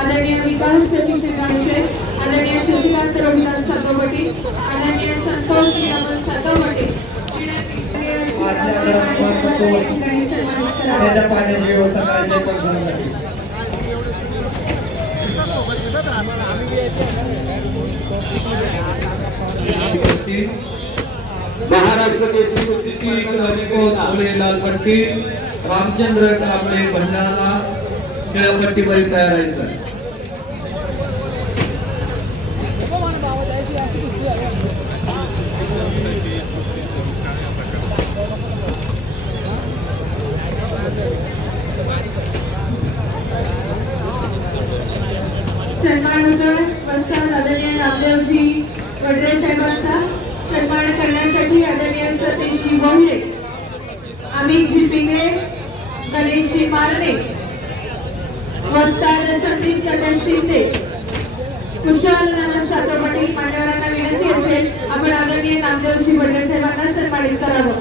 आदरणीय विकास आदरणीय शशिकांत रोहिदास सातवटी, आदरणीय संतोष निरामल सातवटी पाण्याची व्यवस्था करायची पंचांसाठी महाराष्ट्र केसरी कुस्ती लाल पट्टी रामचंद्र कांबळे भंडारा निळ्या पट्टीवर तयार आहे सर. सन्मान होता वस्ताद आदरणीय नामदेवजी वडरे साहेबांचा. सन्मान करण्यासाठी आदरणीय सतीशजी बोहले, अमितजी पिंगळे, गणेशजी मारणे, वस्ताद संदीप दादा शिंदे, कुशाल नाना सातवटी मान्यवरांना विनंती असेल आपण आदरणीय नामदेवजी वडरे साहेबांना सन्मानित करावं.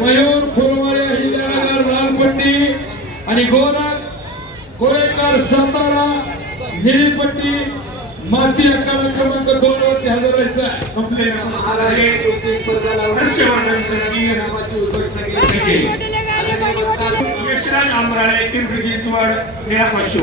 मयूर फुलवाडी अहिल्यानगर लाल पट्टी आणि गोरेकर सातारा निळी पट्टी माती आखाडा क्रमांक 2 वरती हजर राहायचं. महाराष्ट्र कुस्ती स्पर्धा लावण्यासाठी नावाची उद्घोषणा केली. यशराज आंबराळे पिंपरी चिंचवड निळा पाचशे.